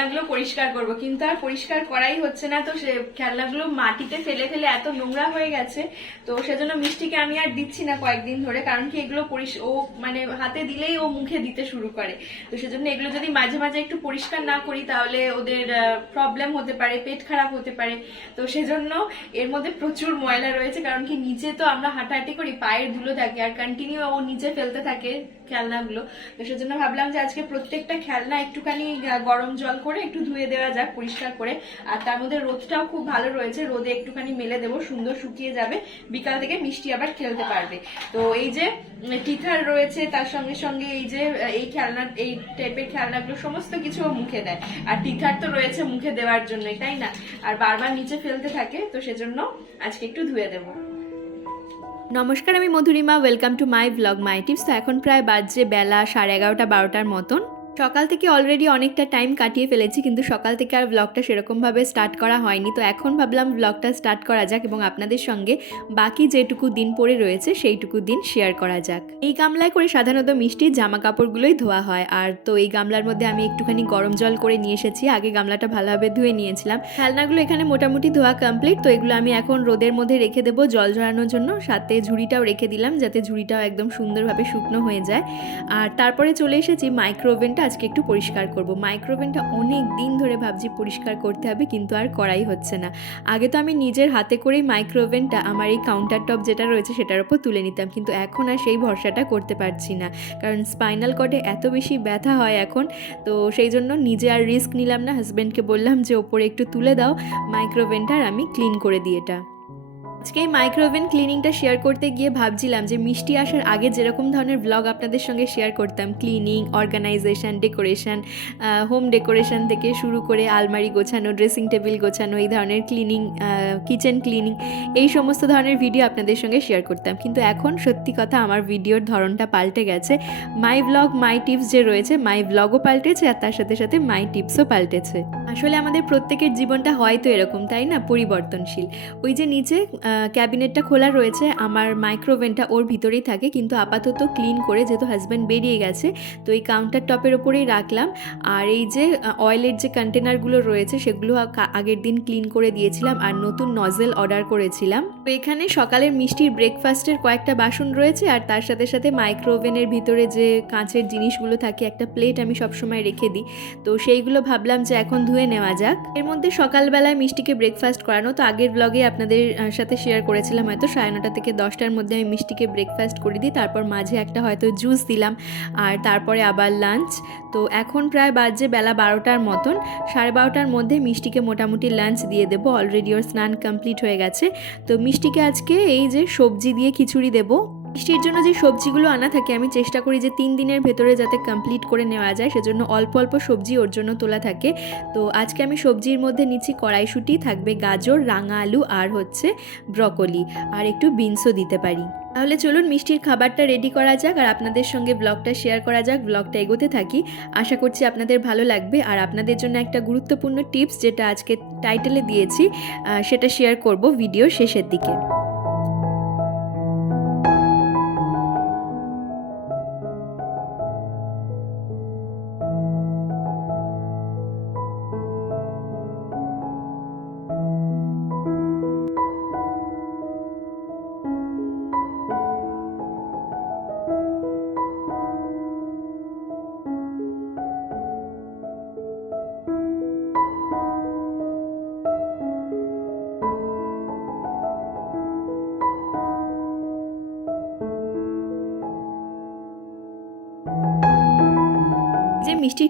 খেলনাগুলো পরিষ্কার করব, কিন্তু আর পরিষ্কার করাই হচ্ছে না। তো সে খেলনাগুলো মাটিতে ফেলে ফেলে এত নোংরা হয়ে গেছে, তো সেজন্য মিষ্টিকে আমি আর দিচ্ছি না কয়েকদিন ধরে, কারণ কি এগুলো ও মানে হাতে দিলেই ও মুখে দিতে শুরু করে। তো সেজন্য এগুলো যদি মাঝে মাঝে একটু পরিষ্কার না করি, তাহলে ওদের প্রবলেম হতে পারে, পেট খারাপ হতে পারে। তো সেজন্য এর মধ্যে প্রচুর ময়লা রয়েছে, কারণ কি নিচে তো আমরা হাঁটাহাঁটি করি, পায়ের ধুলো থাকে, আর কন্টিনিউ ও নিচে ফেলতে থাকে। খেলনাগুলো। তো সেজন্য ভাবলাম যে আজকে প্রত্যেকটা খেলনা একটুখানি গরম জল করে একটু ধুয়ে দেওয়া যাক, পরিষ্কার করে। আর তার মধ্যে রোদটাও খুব ভালো রয়েছে। রোদে একটুখানি মেলে দেবো, সুন্দর শুকিয়ে যাবে। বিকাল থেকে মিষ্টি আবার খেলতে পারবে। তো এই যে টিথার রয়েছে, তার সঙ্গে সঙ্গে এই যে এই খেলনা, এই টাইপের খেলনাগুলো সমস্ত কিছু মুখে দেয়। আর টিথার তো রয়েছে মুখে দেওয়ার জন্যই, তাই না? আর বারবার নিচে ফেলতে থাকে, তো সেজন্য আজকে একটু ধুয়ে দেবো। নমস্কার, আমি Madhurima welcome to my blog my tips তো এখন প্রায় বাজছে বেলা সাড়ে এগারোটা, বারোটার মতন। সকাল থেকে অলরেডি অনেকটা টাইম কাটিয়ে ফেলেছি, কিন্তু সকাল থেকে আর ব্লগটা সেরকমভাবে স্টার্ট করা হয়নি। তো এখন ভাবলাম ব্লগটা স্টার্ট করা যাক এবং আপনাদের সঙ্গে বাকি যেটুকু দিন পড়ে রয়েছে, সেইটুকু দিন শেয়ার করা যাক। এই গামলায় করে সাধারণত মিষ্টির জামা কাপড়গুলোই ধোয়া হয়, আর তো এই গামলার মধ্যে আমি একটুখানি গরম জল করে নিয়ে এসেছি। আগে গামলাটা ভালোভাবে ধুয়ে নিয়েছিলাম। খেলনাগুলো এখানে মোটামুটি ধোয়া কমপ্লিট তো এগুলো আমি এখন রোদের মধ্যে রেখে দেবো জল ঝরানোর জন্য। সাথে ঝুড়িটাও রেখে দিলাম, যাতে ঝুড়িটাও একদম সুন্দরভাবে শুকনো হয়ে যায়। আর তারপরে চলে এসেছি মাইক্রোওভেনটা আজকে একটু পরিষ্কার করব। মাইক্রোওভেনটা অনেক দিন ধরে ভাবছি পরিষ্কার করতে হবে, কিন্তু আর করাই হচ্ছে না। আগে তো আমি নিজের হাতে করেই মাইক্রোওভেনটা, আমার এই কাউন্টার টপ যেটা রয়েছে সেটার উপর তুলে নিতাম, কিন্তু এখন আর সেই ভরসাটা করতে পারছি না। কারণ স্পাইনাল কর্ডে এত বেশি ব্যথা হয় এখন, তো সেই জন্য নিজে আর রিস্ক নিলাম না। হাজব্যান্ডকে বললাম যে, ওপরে একটু তুলে দাও, মাইক্রোওভেনটা আর আমি ক্লিন করে দিই এটা। আজকে মাইক্রোওভেন ক্লিনিংটা শেয়ার করতে গিয়ে ভাবছিলাম যে মিষ্টি আসার আগে যেরকম ধরনের ব্লগ আপনাদের সঙ্গে শেয়ার করতাম cleaning organisation decoration home decoration থেকে শুরু করে আলমারি গোছানো ড্রেসিং টেবিল গোছানো, এই ধরনের ক্লিনিং কিচেন ক্লিনিং এই সমস্ত ধরনের ভিডিও আপনাদের সঙ্গে শেয়ার করতাম। কিন্তু এখন সত্যি কথা আমার ভিডিওর ধরনটা পাল্টে গেছে। মাই ব্লগ মাই টিপস যে রয়েছে মাই ব্লগও পাল্টেছে আর তার সাথে সাথে মাই টিপসও পাল্টেছে। আসলে আমাদের প্রত্যেকের জীবনটা হয়তো এরকম, তাই না? পরিবর্তনশীল। ওই যে নিচে ক্যাবিনেটটা খোলা রয়েছে। আমার মাইক্রোওভেনটা ওর ভিতরেই থাকে। কিন্তু আপাতত ক্লিন করে যেহেতু হাজব্যান্ড বেরিয়ে গেছে, তো এই কাউন্টার টপের ওপরেই রাখলাম। আর এই যে অয়েলের যে কন্টেনারগুলো রয়েছে, সেগুলো আগের দিন ক্লিন করে দিয়েছিলাম আর নতুন নজেল অর্ডার করেছিলাম। তো এখানে সকালের মিষ্টির ব্রেকফাস্টের কয়েকটা বাসন রয়েছে আর তার সাথে সাথে মাইক্রোওভেনের ভিতরে যে কাঁচের জিনিসগুলো থাকে, একটা প্লেট আমি সবসময় রেখে দিই। তো সেইগুলো ভাবলাম যে এখন ধুয়ে নেওয়া যাক। এর মধ্যে সকালবেলায় মিষ্টিকে ব্রেকফাস্ট করানো। তো আগের ব্লগে আপনাদের সাথে শেয়ার করেছিলাম, হয়তো সাড়ে নটা থেকে দশটার মধ্যে আমি মিষ্টিকে ব্রেকফাস্ট করে দিই, তারপর মাঝে একটা হয়তো জুস দিলাম, আর তারপরে আবার লাঞ্চ তো এখন প্রায় বাজে বেলা বারোটার মতন, সাড়ে বারোটার মধ্যে মিষ্টিকে মোটামুটি লাঞ্চ দিয়ে দেবো অলরেডি ওর স্নান কমপ্লিট হয়ে গেছে। তো মিষ্টিকে আজকে এই যে সবজি দিয়ে খিচুড়ি দেবো মিষ্টির জন্য যে সবজিগুলো আনা থাকে, আমি চেষ্টা করি যে তিন দিনের ভেতরে যাতে কমপ্লিট করে নেওয়া যায়, সেজন্য অল্প অল্প সবজি ওর জন্য তোলা থাকে। তো আজকে আমি সবজির মধ্যে নিচ্ছি কড়াইশুঁটি, থাকবে গাজর, রাঙা আলু আর হচ্ছে ব্রকলি। আর একটু বিনসও দিতে পারি। তাহলে চলুন মিষ্টির খাবারটা রেডি করা যাক আর আপনাদের সঙ্গে ব্লগটা শেয়ার করা যাক ব্লগটা এগোতে থাকি। আশা করছি আপনাদের ভালো লাগবে। আর আপনাদের জন্য একটা গুরুত্বপূর্ণ টিপস যেটা আজকে টাইটেলে দিয়েছি সেটা শেয়ার করব ভিডিও শেষের দিকে।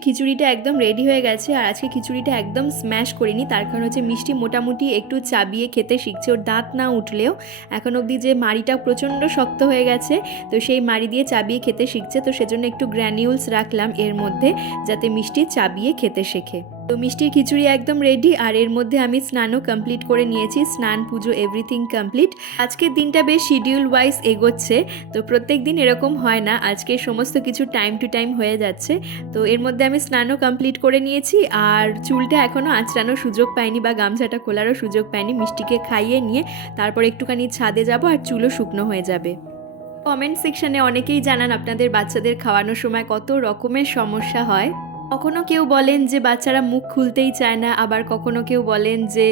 খিচুড়িটা একদম রেডি হয়ে গেছে আর আজকে খিচুড়িটা একদম স্ম্যাশ করিনি। তার কারণ হচ্ছে মিষ্টি মোটামুটি একটু চাবিয়ে খেতে শিখছে, ওর দাঁত না উঠলেও। এখন অবধি যে মাড়িটা প্রচণ্ড শক্ত হয়ে গেছে, তো সেই মাড়ি দিয়ে চাবিয়ে খেতে শিখছে। তো সেজন্য একটু গ্র্যানিউলস রাখলাম এর মধ্যে, যাতে মিষ্টি চাবিয়ে খেতে শেখে। তো মিষ্টির খিচুড়ি একদম রেডি আর এর মধ্যে আমি স্নানও কমপ্লিট করে নিয়েছি। স্নান, পুজো এভরিথিং কমপ্লিট আজকের দিনটা বেশ শিডিউল ওয়াইজ এগোচ্ছে, তো প্রত্যেক দিন এরকম হয় না। আজকে সমস্ত কিছু টাইম টু টাইম হয়ে যাচ্ছে। তো এর মধ্যে আমি স্নানও কমপ্লিট করে নিয়েছি, আর চুলটা এখনও আঁচড়ানোর সুযোগ পাইনি বা গামছাটা খোলারও সুযোগ পাইনি মিষ্টিকে খাইয়ে নিয়ে। তারপর একটুখানি ছাদে যাব আর চুলও শুকনো হয়ে যাবে। কমেন্ট সেকশানে অনেকেই জানান আপনাদের বাচ্চাদের খাওয়ানোর সময় কত রকমের সমস্যা হয়। কখনো কেউ বলেন যে বাচ্চারা মুখ খুলতেই চায় না, আবার কখনো কেউ বলেন যে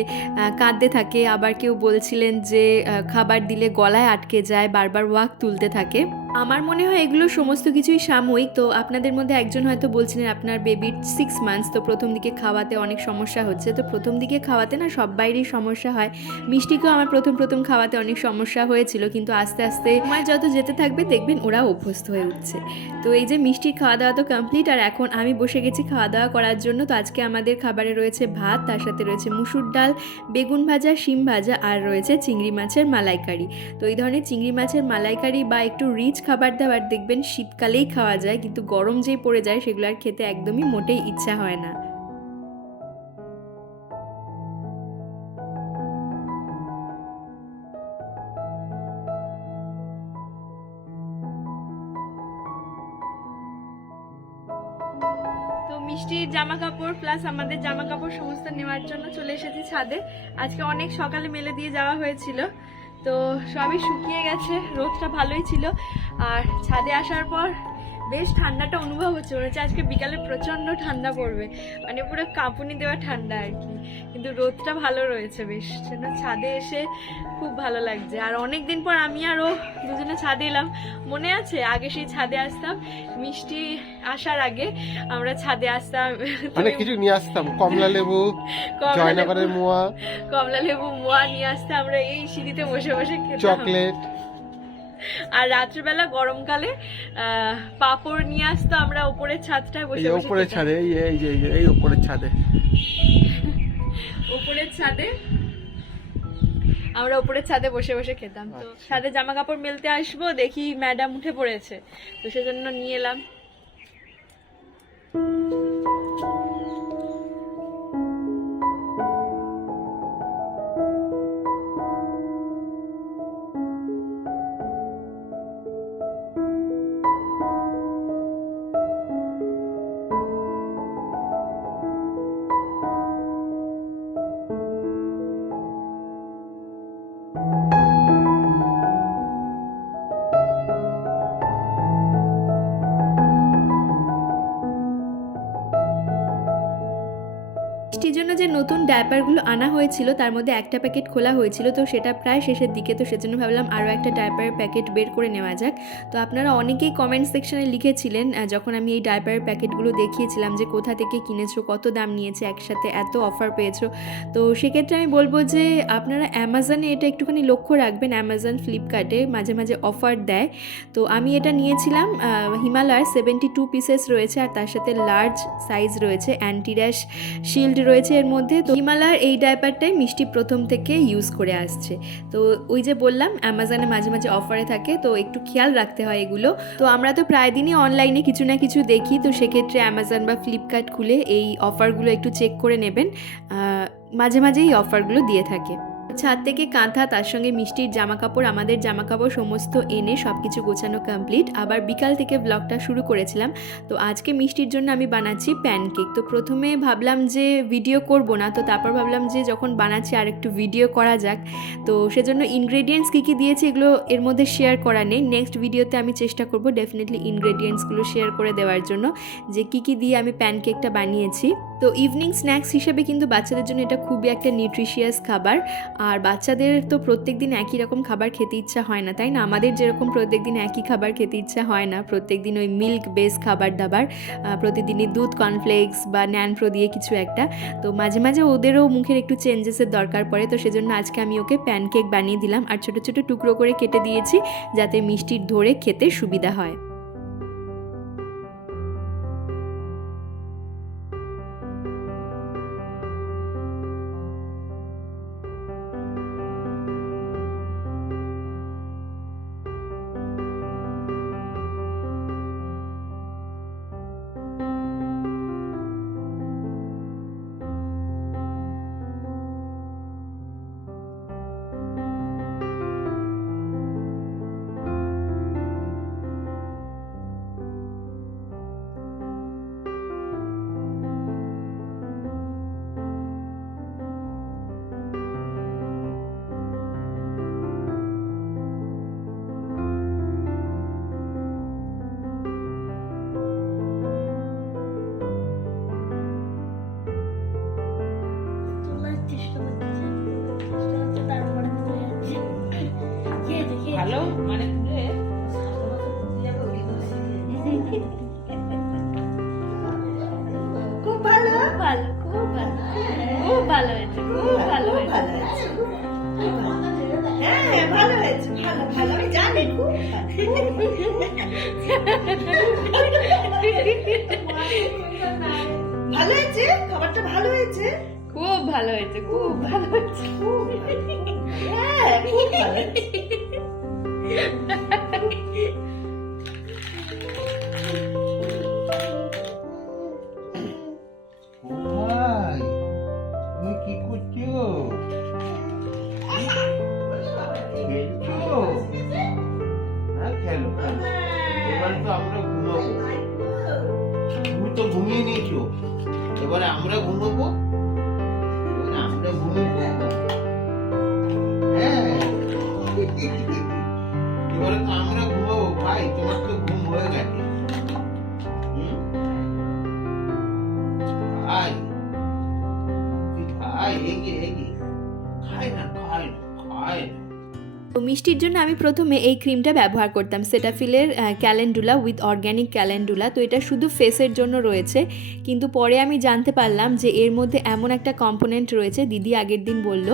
কাঁদতে থাকে, আবার কেউ বলছিলেন যে খাবার দিলে গলায় আটকে যায়, বারবার ওয়াক তুলতে থাকে। আমার মনে হয় এগুলো সমস্ত কিছুই সাময়িক। তো আপনাদের মধ্যে একজন হয়তো বলছিলেন আপনার বেবির সিক্স মান্থস তো প্রথম দিকে খাওয়াতে অনেক সমস্যা হচ্ছে। তো প্রথম দিকে খাওয়াতে না সব সবাইরই সমস্যা হয়। মিষ্টিকেও আমার প্রথম প্রথম খাওয়াতে অনেক সমস্যা হয়েছিল। কিন্তু আস্তে আস্তে আমার যত যেতে থাকবে, দেখবেন ওরা অভ্যস্ত হয়ে উঠছে। তো এই যে মিষ্টির খাওয়া দাওয়া তো কমপ্লিট আর এখন আমি বসে গেছি খাওয়া দাওয়া করার জন্য। তো আজকে আমাদের খাবারে রয়েছে ভাত, তার সাথে রয়েছে মুসুর ডাল, বেগুন ভাজা, শিম ভাজা, আর রয়েছে চিংড়ি মাছের মালাইকারি। তো এই ধরনের চিংড়ি মাছের মালাইকারি বা একটু রিচ খাবার দাবার দেখবেন শীতকালেই খাওয়া যায়, কিন্তু গরম যেই পড়ে যায় সেগুলো আর খেতে একদমই মোটেই ইচ্ছা হয় না। মিষ্টির জামা কাপড় প্লাস আমাদের জামা কাপড় সমস্ত নেওয়ার জন্য চলে এসেছি ছাদে। আজকে অনেক সকালে মেলে দিয়ে যাওয়া হয়েছিল। তো সবই শুকিয়ে গেছে, রোদটা ভালোই ছিল। আর ছাদে আসার পর বেশ ঠান্ডাটা অনুভব হচ্ছে, মনে হচ্ছে আজকে বিকালে প্রচণ্ড ঠান্ডা পড়বে। মানে পুরো কাঁপুনি দেওয়া ঠান্ডা আর কি। কিন্তু রোদটা ভালো রয়েছে বেশ। সেজন্য ছাদে এসে খুব ভালো লাগছে। আর অনেক দিন পর আমি আর ও দুজনে ছাদে এলাম। মনে আছে? আগে সেই ছাদে আসতাম মিষ্টি আসার আগে আমরা ছাদে আসতাম। অনেক কিছু নিয়ে আসতাম। কমলা লেবু জয়নগরের মোয়া। কমলা লেবু মোয়া নিয়ে আসতে আমরা এই সিঁড়িতে বসে বসে খেতাম। চকলেট। আর রাত্রিবেলা গরমকালে আহ, পাঁপড় নিয়ে আসতো আমরা উপরের ছাদটায় বসে উপরের ছাদে এই এই যে এই যে, এই উপরের ছাদে। উপরের ছাদে আমরা উপরের ছাদে বসে বসে খেতাম। তো আচ্ছা। ছাদে জামা কাপড় মেলতে আসব দেখি ম্যাডাম উঠে পড়েছে। তো সেজন্য নিয়ে এলাম। মিষ্টির জন্য যে নতুন ডায়পারগুলো আনা হয়েছিল, তার মধ্যে একটা প্যাকেট খোলা হয়েছিল, তো সেটা প্রায় শেষের দিকে, তো সেজন্য ভাবলাম আরও একটা ডায়পারের প্যাকেট বের করে নেওয়া যাক। তো আপনারা অনেকেই কমেন্ট সেকশনে লিখেছিলেন যখন আমি এই ডায়পারের প্যাকেটগুলো দেখিয়েছিলাম যে কোথা থেকে কিনেছো, কত দাম নিয়েছে, একসাথে এত অফার পেয়েছ। তো সেক্ষেত্রে আমি বলব যে আপনারা অ্যামাজনে এটা একটুখানি লক্ষ্য রাখবেন অ্যামাজন ফ্লিপকার্টে মাঝে মাঝে অফার দেয়। তো আমি এটা নিয়েছিলাম হিমালয়ার সেভেন্টি টু পিসেস রয়েছে, আর তার সাথে লার্জ সাইজ রয়েছে অ্যান্টি র্যাশ শিল্ড রয়েছে, এর মধ্যে তো হিমালয়ার এই ডাইপারটাই মিষ্টি প্রথম থেকে ইউজ করে আসছে। তো ওই যে বললাম অ্যামাজনে মাঝে মাঝে অফারে থাকে, তো একটু খেয়াল রাখতে হয় এগুলো। তো আমরা তো প্রায় দিনই অনলাইনে কিছু না কিছু দেখি, তো সেক্ষেত্রে অ্যামাজন বা ফ্লিপকার্ট খুলে এই অফারগুলো একটু চেক করে নেবেন। মাঝে মাঝে এই অফারগুলো দিয়ে থাকে। ছাদ থেকে কাঁথা, তার সঙ্গে মিষ্টির জামা কাপড় আমাদের জামা কাপড় সমস্ত এনে সব কিছু গোছানো কমপ্লিট আবার বিকাল থেকে ব্লগটা শুরু করেছিলাম। তো আজকে মিষ্টির জন্য আমি বানাচ্ছি প্যানকেক তো প্রথমে ভাবলাম যে ভিডিও করব না, তো তারপর ভাবলাম যে যখন বানাচ্ছি আর একটু ভিডিও করা যাক। তো সেজন্য ইনগ্রেডিয়েন্টস কী কী দিয়েছি এগুলো এর মধ্যে শেয়ার করা নেই। নেক্সট ভিডিওতে আমি চেষ্টা করব ডেফিনেটলি ইনগ্রেডিয়েন্টসগুলো শেয়ার করে দেওয়ার জন্য, যে কী কী দিয়ে আমি প্যানকেকটা বানিয়েছি। তো ইভিনিং স্ন্যাক্স হিসেবে কিন্তু বাচ্চাদের জন্য এটা খুবই একটা নিউট্রিশিয়াস খাবার। আর বাচ্চাদের তো প্রত্যেক দিন একই রকম খাবার খেতে ইচ্ছা হয় না, তাই না? আমাদের যেরকম প্রত্যেক দিন একই খাবার খেতে ইচ্ছা হয় না প্রত্যেক দিন ওই মিল্ক বেস খাবার দাবার প্রতিদিনই দুধ কর্নফ্লেক্স বা ন্যানপ্রো দিয়ে কিছু একটা। তো মাঝে মাঝে ওদেরও মুখের একটু চেঞ্জেসের দরকার পড়ে, তো সেজন্য আজকে আমি ওকে প্যানকেক বানিয়ে দিলাম। আর ছোটো ছোটো টুকরো করে কেটে দিয়েছি, যাতে মিষ্টির ধরে খেতে সুবিধা হয়। ভালো মানে তুলে খুব ভালো? ভালো খুব ভালো। খুব ভালো হয়েছে খুব ভালো হয়েছে। হ্যাঁ ভালো হয়েছে ভালো ভালো আমি জানি। খুব ভালো হয়েছে? খাবারটা ভালো হয়েছে? খুব ভালো হয়েছে খুব ভালো হয়েছে। হ্যাঁ খুব ভালো ভাই মিষ্টির জন্য আমি প্রথমে এই ক্রিমটা ব্যবহার করতাম সেটাফিলের ক্যালেন্ডুলা উইথ অর্গ্যানিক ক্যালেন্ডুলা তো এটা শুধু ফেসের জন্য রয়েছে, কিন্তু পরে আমি জানতে পারলাম যে এর মধ্যে এমন একটা কম্পোনেন্ট রয়েছে, দিদি আগের দিন বলল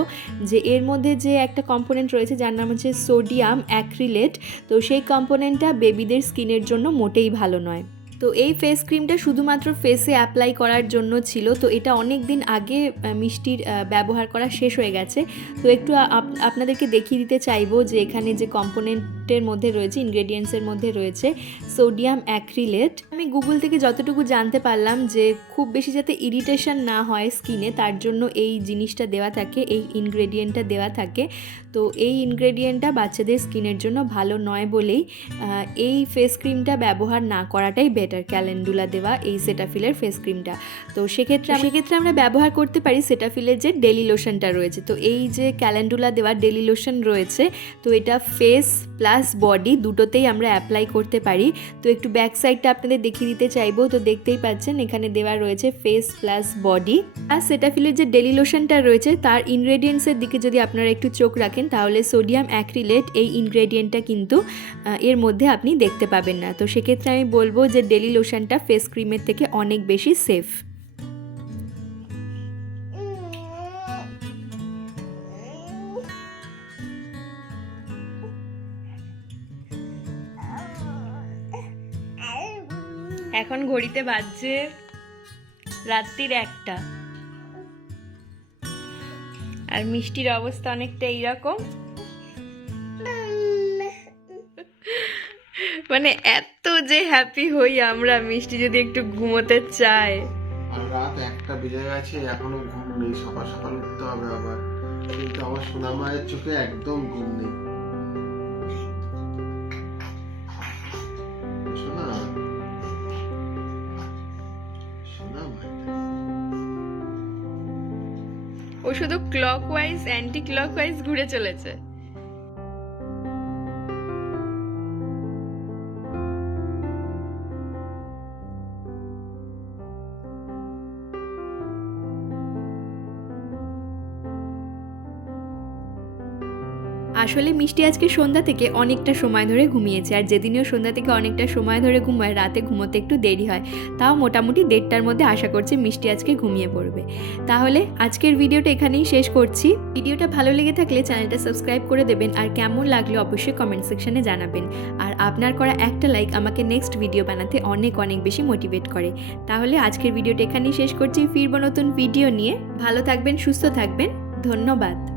যে এর মধ্যে যে একটা কম্পোনেন্ট রয়েছে যার নাম হচ্ছে সোডিয়াম অ্যাক্রিলেট তো সেই কম্পোনেন্টটা বেবিদের স্কিনের জন্য মোটেই ভালো নয়। তো এই ফেস ক্রিমটা শুধুমাত্র ফেসে অ্যাপ্লাই করার জন্য ছিল। তো এটা অনেক দিন আগে মিষ্টির ব্যবহার করা শেষ হয়ে গেছে। তো একটু আপ- আপনাদেরকে দেখিয়ে দিতে চাইব যে এখানে যে কম্পোনেন্টের মধ্যে রয়েছে ইনগ্রেডিয়েন্টসের মধ্যে রয়েছে সোডিয়াম অ্যাক্রিলেট আমি গুগল থেকে যতটুকু জানতে পারলাম যে খুব বেশি যাতে ইরিটেশন না হয় স্কিনে তার জন্য এই জিনিসটা দেওয়া থাকে, এই ইনগ্রেডিয়েন্টটা দেওয়া থাকে। তো এই ইনগ্রেডিয়েন্টটা বাচ্চাদের স্কিনের জন্য ভালো নয় বলেই এই ফেস ক্রিমটা ব্যবহার না করাটাই বেটার ক্যালেন্ডুলা দেওয়া, এই সেটাফিলের ফেস ক্রিমটা তো সেক্ষেত্রে সেক্ষেত্রে আমরা ব্যবহার করতে পারি সেটাফিলের যে ডেলি লোশনটা রয়েছে। তো এই যে ক্যালেন্ডুলা দেওয়া ডেলি লোশন রয়েছে, তো এটা ফেস প্লাস বডি দুটোতেই আমরা অ্যাপ্লাই করতে পারি। তো একটু ব্যাক সাইডটা আপনাদের দেখিয়ে দিতে চাইব। তো দেখতেই পাচ্ছেন, এখানে দেওয়া রয়েছে ফেস প্লাস বডি আর সেটাফিলের যে ডেলি লোশনটা রয়েছে, তার ইনগ্রেডিয়েন্টসের দিকে যদি আপনারা একটু চোখ রাখেন, তাহলে সোডিয়াম অ্যাক্রিলেট এই ইনগ্রেডিয়েন্টটা কিন্তু এর মধ্যে আপনি দেখতে পাবেন না। তো সেক্ষেত্রে আমি বলব যে ডেলি লোশনটা ফেস ক্রিমের থেকে অনেক বেশি সেফ এখন ঘড়িতে বাজছে রাত্রির একটা। আর মিষ্টির অবস্থা অনেকটা এইরকম। মানে এত যে হ্যাপি হই আমরা, মিষ্টি যদি একটু ঘুমোতে চায়। আর রাত একটা বেজে গেছে, এখনও ঘুম নেই, সকাল সকাল উঠতে হবে আবার। কিন্তু আমার সোনা মায়ের চোখে একদম ঘুম নেই। ও শুধু clockwise anticlockwise ঘুরে চলেছে। আসলে মিষ্টি আজকে সন্ধ্যা থেকে অনেকটা সময় ধরে ঘুমিয়েছে। আর যেদিনও সন্ধ্যা থেকে অনেকটা সময় ধরে ঘুমায়, রাতে ঘুমোতে একটু দেরি হয়। তাও মোটামুটি দেড়টার মধ্যে আশা করছি মিষ্টি আজকে ঘুমিয়ে পড়বে। তাহলে আজকের ভিডিওটা এখানেই শেষ করছি। ভিডিওটা ভালো লেগে থাকলে চ্যানেলটা সাবস্ক্রাইব করে দেবেন আর কেমন লাগল অবশ্যই কমেন্ট সেকশানে জানাবেন। আর আপনার করা একটা লাইক আমাকে নেক্সট ভিডিও বানাতে অনেক অনেক বেশি মোটিভেট করে। তাহলে আজকের ভিডিওটা এখানেই শেষ করছি। ফিরবো নতুন ভিডিও নিয়ে। ভালো থাকবেন, সুস্থ থাকবেন। ধন্যবাদ।